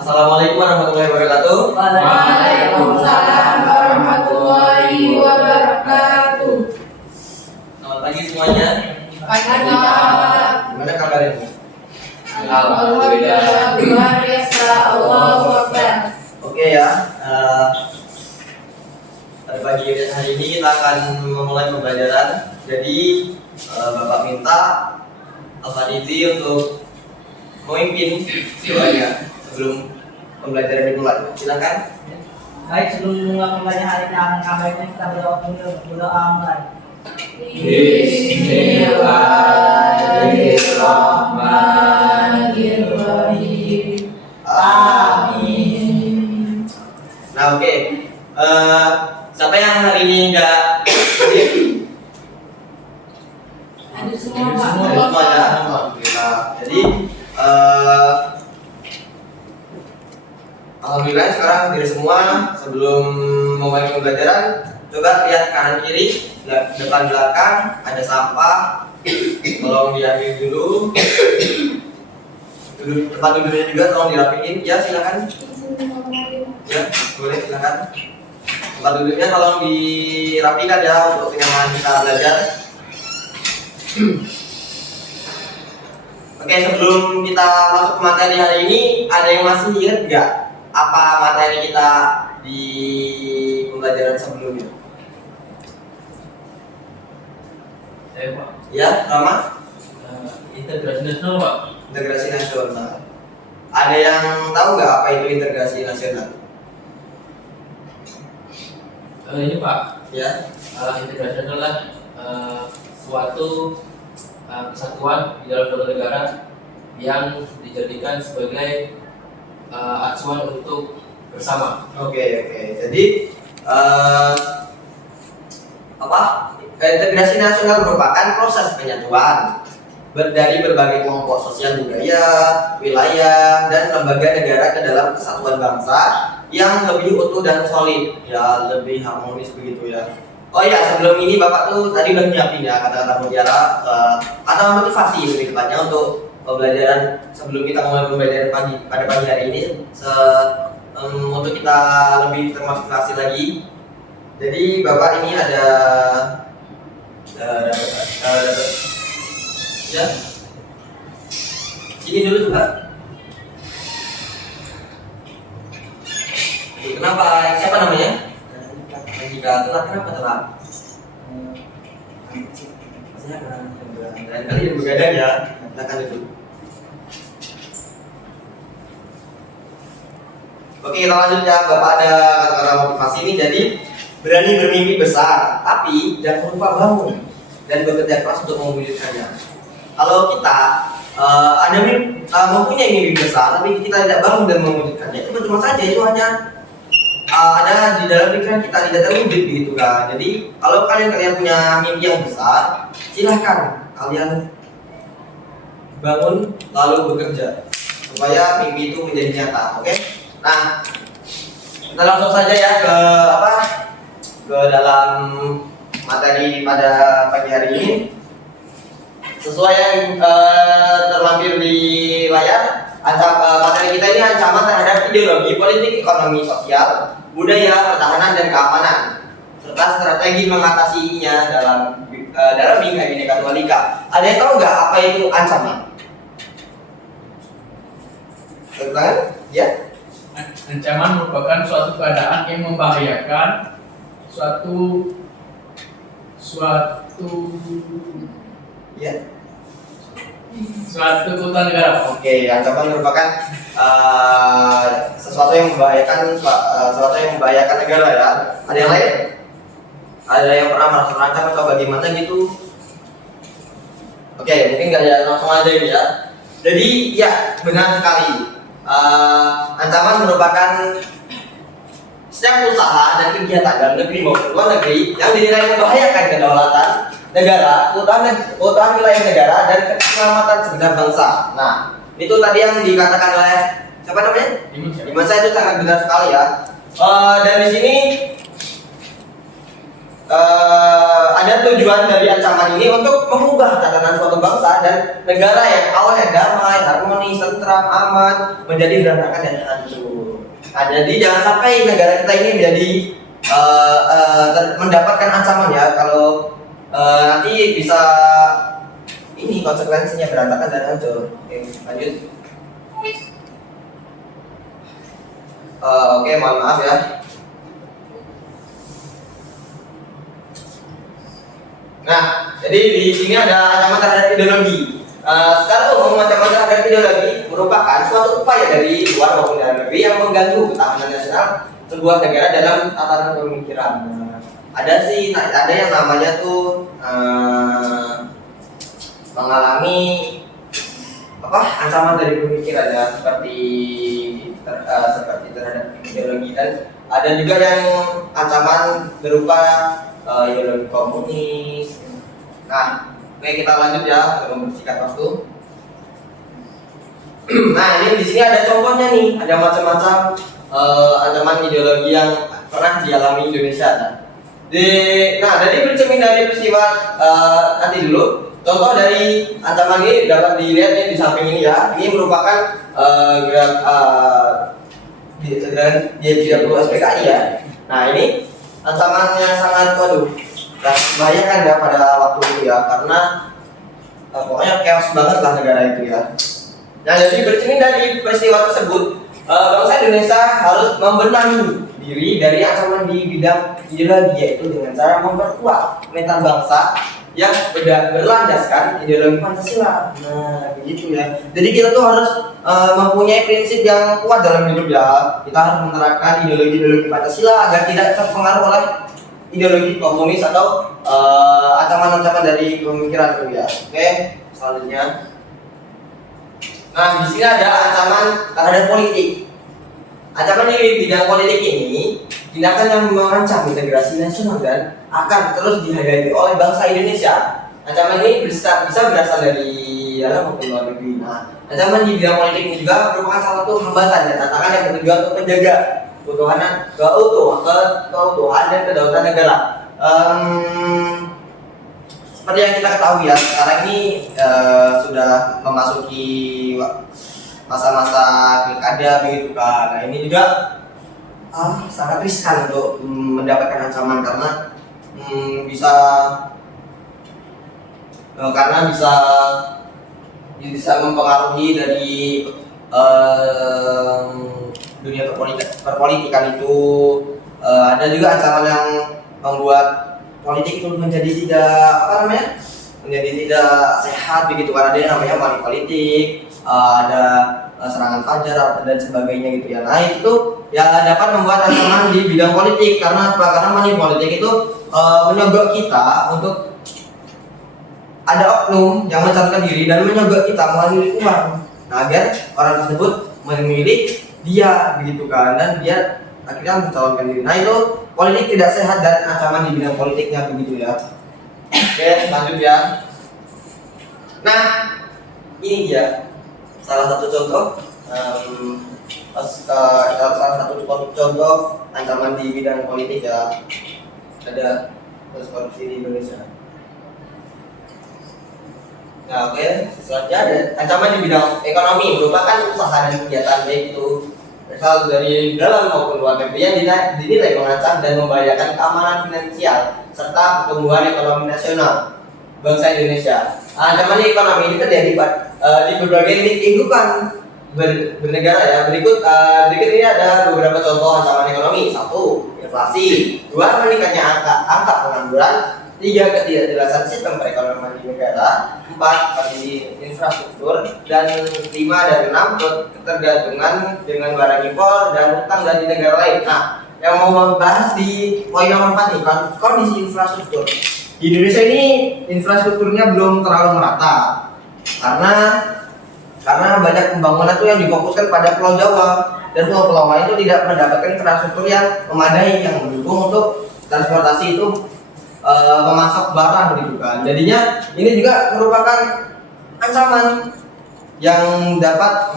Assalamualaikum warahmatullahi wabarakatuh. Waalaikumsalam warahmatullahi wabarakatuh. Selamat pagi semuanya. Pagi. Gimana kabarnya? Alhamdulillah luar biasa. Allahu Akbar. Oke ya. Pada pagi hari ini kita akan memulai pembelajaran. Jadi Bapak minta Al-Fadhizi untuk memimpin doanya sebelum pembelajaran dimulai. Silakan. Baik, sebelum memulai pembelajaran hari ini akan kami kita berdoa mulai. Bismillahirrahmanirrahim. Amin. Nah, oke. Siapa yang hari ini enggak Ada semua ada Pak. semua ya? Alhamdulillah. Jadi alhamdulillah sekarang hadir semua. Sebelum memulai pembelajaran, coba lihat kanan kiri, depan belakang, ada sampah. Tolong diambil dulu. Tempat duduknya juga tolong dirapiin. Ya, silakan. Ya, boleh silakan. Tempat duduknya tolong dirapikan ya untuk kenyamanan kita belajar. Oke, sebelum kita masuk ke materi hari ini, ada yang masih ingat nggak apa materi kita di pembelajaran sebelumnya? Saya Pak, Ya, Rama? integrasi nasional Pak. Integrasi nasional. Ada yang tahu nggak apa itu integrasi nasional? Ini Pak, Ya, integrasi nasional adalah suatu kesatuan di dalam suatu negara yang dijadikan sebagai acuan untuk bersama. oke. Jadi integrasi nasional merupakan proses penyatuan dari berbagai kelompok sosial budaya, wilayah, dan lembaga negara ke dalam kesatuan bangsa yang lebih utuh dan solid, ya lebih harmonis begitu ya. Oh ya, sebelum ini Bapak tuh tadi udah nyiapin ya kata-kata mutiara atau motivasi lebih tepatnya untuk pembelajaran sebelum kita mulai pembelajaran pada pagi hari ini untuk kita lebih termotivasi lagi. Jadi Bapak ini ada ya sini dulu juga. Kenapa? Siapa namanya? Jika telat, kenapa telat? Maksudnya lain kali yang begadang ya. Silakan dulu. Oke, kita lanjut ya. Bapak ada kata-kata motivasi ini. Jadi berani bermimpi besar, tapi jangan lupa bangun dan bekerja keras untuk mewujudkannya. Kalau kita mempunyai mimpi besar, tapi kita tidak bangun dan mewujudkannya, itu percuma saja. Itu hanya ada di dalam pikiran kita, tidak terwujud begitu kan. Jadi kalau kalian punya mimpi yang besar, silahkan kalian bangun lalu bekerja supaya mimpi itu menjadi nyata. Oke? Nah, kita langsung saja ya ke dalam materi pada pagi hari ini. Sesuai yang terlampir di layar, materi kita ini ancaman terhadap ideologi, politik, ekonomi, sosial, budaya, pertahanan, dan keamanan, serta strategi mengatasinya dalam Bhinneka Tunggal Ika. Ada yang tahu nggak apa itu ancaman? Tentang ya? Ancaman merupakan suatu keadaan yang membahayakan suatu Ya. suatu keutuhan negara. Oke, ancaman merupakan sesuatu yang membahayakan negara ya. Ada yang lain? Ada yang pernah merasa terancam atau bagaimana gitu? Oke, mungkin nggak ada, langsung aja ini ya. Jadi ya benar sekali. Ancaman merupakan setiap usaha dan kegiatan dalam negeri maupun luar negeri yang dinilai membahayakan kedaulatan negara, keutuhan wilayah negara, dan keselamatan segenap bangsa. Nah, itu tadi yang dikatakan oleh siapa namanya? Dimas. Itu sangat benar sekali ya. Dan di sini ada tujuan dari ancaman ini untuk mengubah tatanan suatu bangsa dan negara yang awalnya damai, harmonis, tentram, aman menjadi berantakan dan hancur. Nah, jadi jangan sampai negara kita ini menjadi mendapatkan ancaman ya, kalau nanti bisa ini konsekuensinya berantakan dan hancur. Oke, lanjut. Oke, mohon maaf ya. Nah, jadi di sini ada ancaman terhadap ideologi. Secara umum ancaman terhadap ideologi merupakan suatu upaya dari luar maupun dalam negeri yang mengganggu ketahanan nasional sebuah negara dalam tatanan pemikiran. Ada yang namanya tuh mengalami ancaman dari pemikiran ya, seperti terhadap ideologi, dan ada juga yang ancaman berupa ideologi komunis. Nah, oke, kita lanjut ya untuk membersihkan waktu. Nah, ini di sini ada contohnya nih, ada macam-macam ancaman ideologi yang pernah dialami Indonesia. Nah, dari bercermin dari peristiwa nanti dulu. Contoh dari ancaman ini dapat dilihat di samping ini ya. Ini merupakan dia 30 SPKI ya. Nah, ini ancaman yang sangat membahayakan ya pada waktu itu ya, karena pokoknya chaos banget lah negara itu ya. Nah, jadi bercermin dari peristiwa tersebut, bangsa Indonesia harus membenahi diri dari ancaman di bidang ideologi, yaitu dengan cara memperkuat mental bangsa yang berlandaskan ideologi Pancasila. Nah, begitu ya. Jadi kita tuh harus mempunyai prinsip yang kuat dalam hidup ya. Kita harus menerapkan ideologi Pancasila agar tidak terpengaruh oleh ideologi komunis atau ancaman-ancaman dari pemikiran itu ya. Oke, selanjutnya. Nah, di sini ada ancaman terhadap politik. Ancaman di bidang politik ini tindakan yang mengancam integrasi nasional dan akan terus dihadapi oleh bangsa Indonesia. Ancaman ini bisa berasal dari dalam maupun luar negeri. Nah, ancaman di bidang politik ini juga merupakan salah satu hambatan dan tantangan yang bertujuan untuk menjaga keutuhan dan kedaulatan negara. Seperti yang kita ketahui ya, sekarang ini sudah memasuki masa-masa pilkada begitu kan. Nah, ini juga sangat riskan untuk mendapatkan ancaman karena bisa mempengaruhi dari dunia perpolitikan itu. Ada juga ancaman yang membuat politik itu menjadi tidak sehat begitu, karena dia namanya money politik, ada serangan fajar dan sebagainya gitu ya. Nah, itu yang dapat membuat ancaman di bidang politik. Karena apa? Karena money politik itu menyogok kita untuk ada oknum yang mencalonkan diri dan menyogok kita melalui uang. Nah, agar orang tersebut memilih dia begitu kan, dan dia akhirnya mencalonkan diri. Nah, itu politik tidak sehat dan ancaman di bidang politiknya begitu ya. Oke, lanjut ya. Nah, ini dia salah satu contoh ancaman di bidang politik ya. Ada korupsi di Indonesia. Nah, oke, selanjutnya ada ancaman di bidang ekonomi, merupakan usaha dan kegiatan baik itu berasal dari dalam maupun luar negeri yang dinilai mengancam dan membahayakan keamanan finansial serta pertumbuhan ekonomi nasional bangsa Indonesia. Ancaman ekonomi ini terjadi di berbagai lini kehidupan bernegara ya. Berikut ini ada beberapa contoh ancaman ekonomi. 1. Inflasi. 2. Meningkatnya angka pengangguran. 3. Ketidakjelasan sistem perekonomian di negara. 4. Kondisi infrastruktur. Dan 5 dan 6. Ketergantungan dengan barang impor dan utang dari negara lain. Nah, yang mau membahas di poin nomor 4 nih, kondisi infrastruktur. Di Indonesia ini infrastrukturnya belum terlalu merata karena banyak pembangunan itu yang difokuskan pada Pulau Jawa, dan pulau-pulau lain itu tidak mendapatkan infrastruktur yang memadai yang mendukung untuk transportasi itu memasok barang gitu kan. Jadinya ini juga merupakan ancaman yang dapat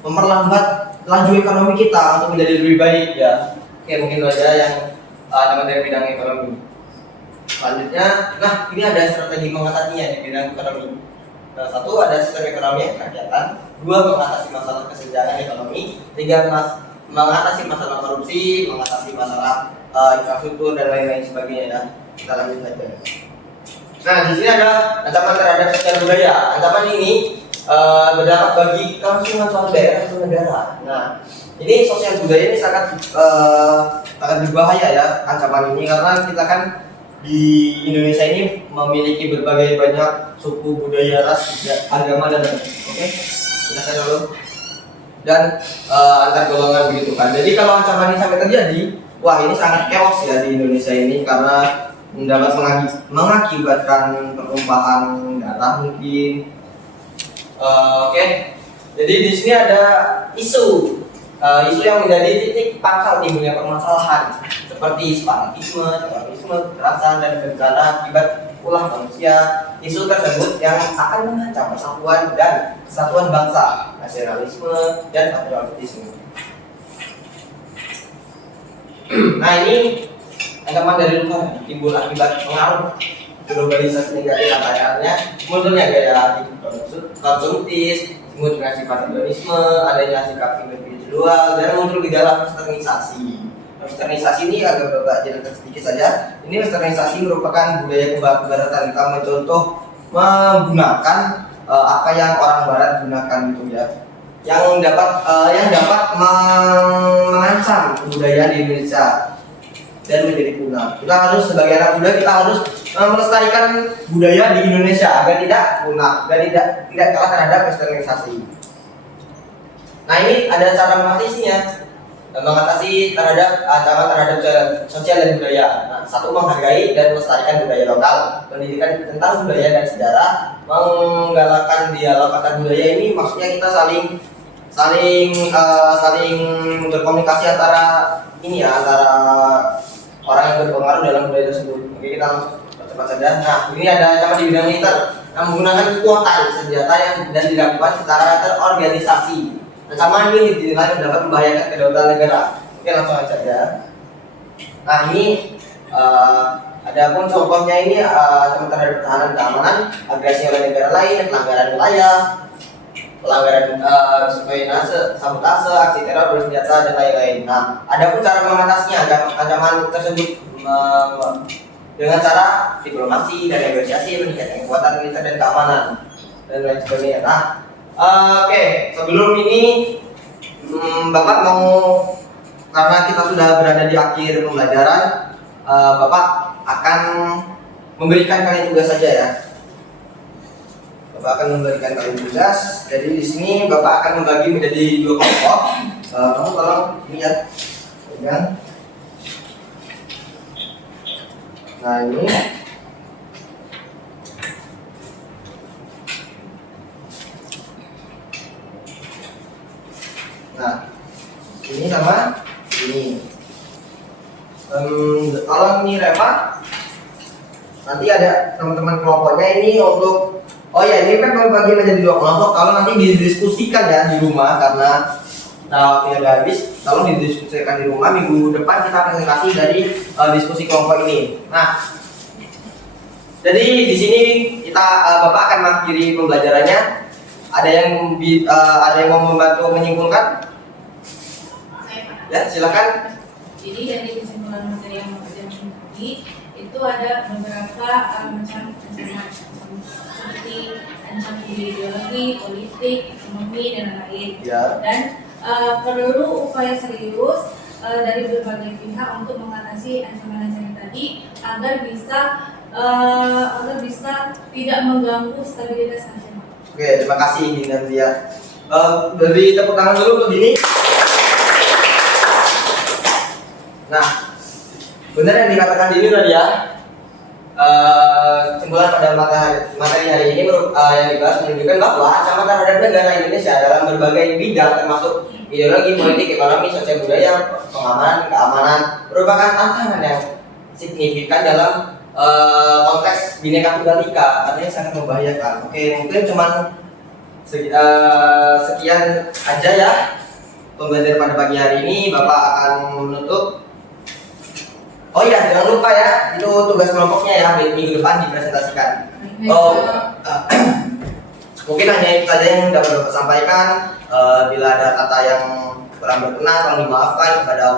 memperlambat laju ekonomi kita untuk menjadi lebih baik ya. Oke, Oke, mungkin itu aja yang teman dari bidang ekonomi. Selanjutnya, nah ini ada strategi mengatasinya di bidang ekonomi. Nah, satu ada sistem ekonomi yang kerakyatan, dua mengatasi masalah kesenjangan ekonomi, tiga mengatasi masalah korupsi, mengatasi masalah infrastruktur dan lain-lain sebagainya. Ya. Kita lanjut saja. Nah, di sini ada ancaman terhadap sosial budaya. Ancaman ini berdampak bagi kelangsungan suatu daerah atau negara. Nah, ini sosial budaya ini sangat berbahaya ya ancaman ini, karena kita kan di Indonesia ini memiliki berbagai banyak suku, budaya, ras, agama dan oke, kita dulu dan antar golongan begitu kan. Jadi kalau ancaman ini sampai terjadi, wah ini sangat chaos ya di Indonesia ini, karena dapat mengakibatkan pertumpahan darah mungkin. Oke. Jadi di sini ada isu yang menjadi titik pangkal timbulnya permasalahan seperti separatisme, terorisme, kekerasan dan bencana akibat ulah manusia. Isu tersebut yang akan mengancam persatuan dan kesatuan bangsa, nasionalisme dan patriotisme. Nah ini ancaman dari luar timbul akibat pengaruh globalisasi negatif, antaranya mundurnya gaya hidup konsumtif, munculnya sifat hedonisme, adanya sikap individual, dan muncul gejala westernisasi. Westernisasi ini agak jelaskan sedikit saja. Ini westernisasi merupakan budaya kebaratan. Kita mencontoh menggunakan apa yang orang barat gunakan gitu ya, yang dapat mengancam kebudayaan di Indonesia dan menjadi punah. Kita harus sebagai anak muda kita harus melestarikan budaya di Indonesia agar tidak punah, agar tidak kalah terhadap westernisasi. Nah ini ada cara mengatasi terhadap ancaman terhadap sosial dan budaya. Nah, satu, menghargai dan melestarikan budaya lokal, pendidikan tentang budaya dan sejarah, menggalakkan dialog antar budaya. Ini maksudnya kita saling berkomunikasi antara orang yang berpengaruh dalam budaya tersebut. Oke, kita langsung cepat saja. Nah, ini ada ancaman di bidang militer yang menggunakan kekuatan senjata dan dilakukan secara terorganisasi. Ancaman ini dinilai dapat membahayakan kedaulatan negara. Oke, langsung saja. Nah, ini ada pun contohnya ini ancaman terhadap pertahanan keamanan, agresi oleh negara lain, pelanggaran wilayah, pelanggaran spionase, sabotase, aksi teror bersenjata dan lain-lain. Nah, ada pun cara mengatasinya ancaman tersebut dengan cara diplomasi dan negosiasi, meningkatkan kekuatan militer dan keamanan dan lain sebagainya. Nah, oke, sebelum ini Bapak mau, karena kita sudah berada di akhir pembelajaran, Bapak akan memberikan kalian tugas saja ya. Bapak akan memberikan kalian tugas. Jadi di sini Bapak akan membagi menjadi 2 kelompok. Kamu tolong lihat, pegang. Nah ini. Nah ini sama ini. Kalau ini remak, nanti ada teman-teman kelompoknya ini untuk. Oh ya, ini kan bagi menjadi 2 kelompok. Kalau nanti didiskusikan ya di rumah, karena waktunya udah habis. Kalau didiskusikan di rumah, minggu depan kita presentasi dari diskusi kelompok ini. Nah, jadi di sini kita Bapak akan mengakhiri pembelajarannya. Ada yang mau membantu menyimpulkan? Ya, silakan. Jadi dari kesimpulan materi yang tadi itu ada beberapa macam ancaman seperti ancaman ideologi, politik, ekonomi dan lain-lain. Ya. Dan perlu upaya serius dari berbagai pihak untuk mengatasi ancaman-ancaman tadi agar bisa tidak mengganggu stabilitas nasional. Oke, terima kasih Dinantia. Beri tepuk tangan dulu untuk Dini. Nah, benar yang dikatakan Dini tadi ya. Kesimpulan pada materi hari ini yang dibahas menunjukkan bahwa ancaman terhadap negara Indonesia dalam berbagai bidang termasuk ideologi, politik, ekonomi, sosial budaya, pengamanan, keamanan merupakan tantangan yang signifikan dalam konteks Bhinneka Tunggal Ika, artinya sangat membahayakan. Oke, mungkin cuman sekian aja ya pembelajaran pada pagi hari ini. Bapak akan menutup Oh iya, jangan lupa ya, itu tugas kelompoknya ya, minggu depan dipresentasikan. Oh, mungkin hanya itu saja yang dapat Bapak sampaikan. Bila ada kata yang kurang berkenan, tolong dimaafkan kepada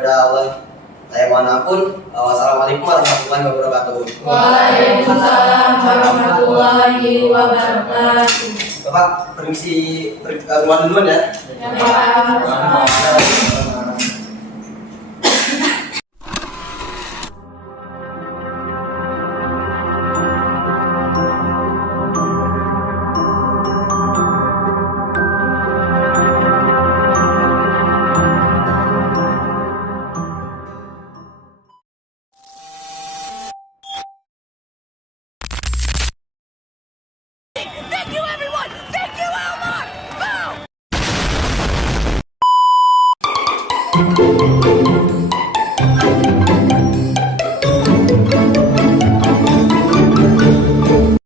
Allah. Saya mohon ampun. Wassalamualaikum warahmatullahi wabarakatuh. Waalaikumsalam warahmatullahi wabarakatuh. Bapak permisi keluar duluan ya. Ya, Pak. Thank you, everyone! Thank you, Elmar! Boom!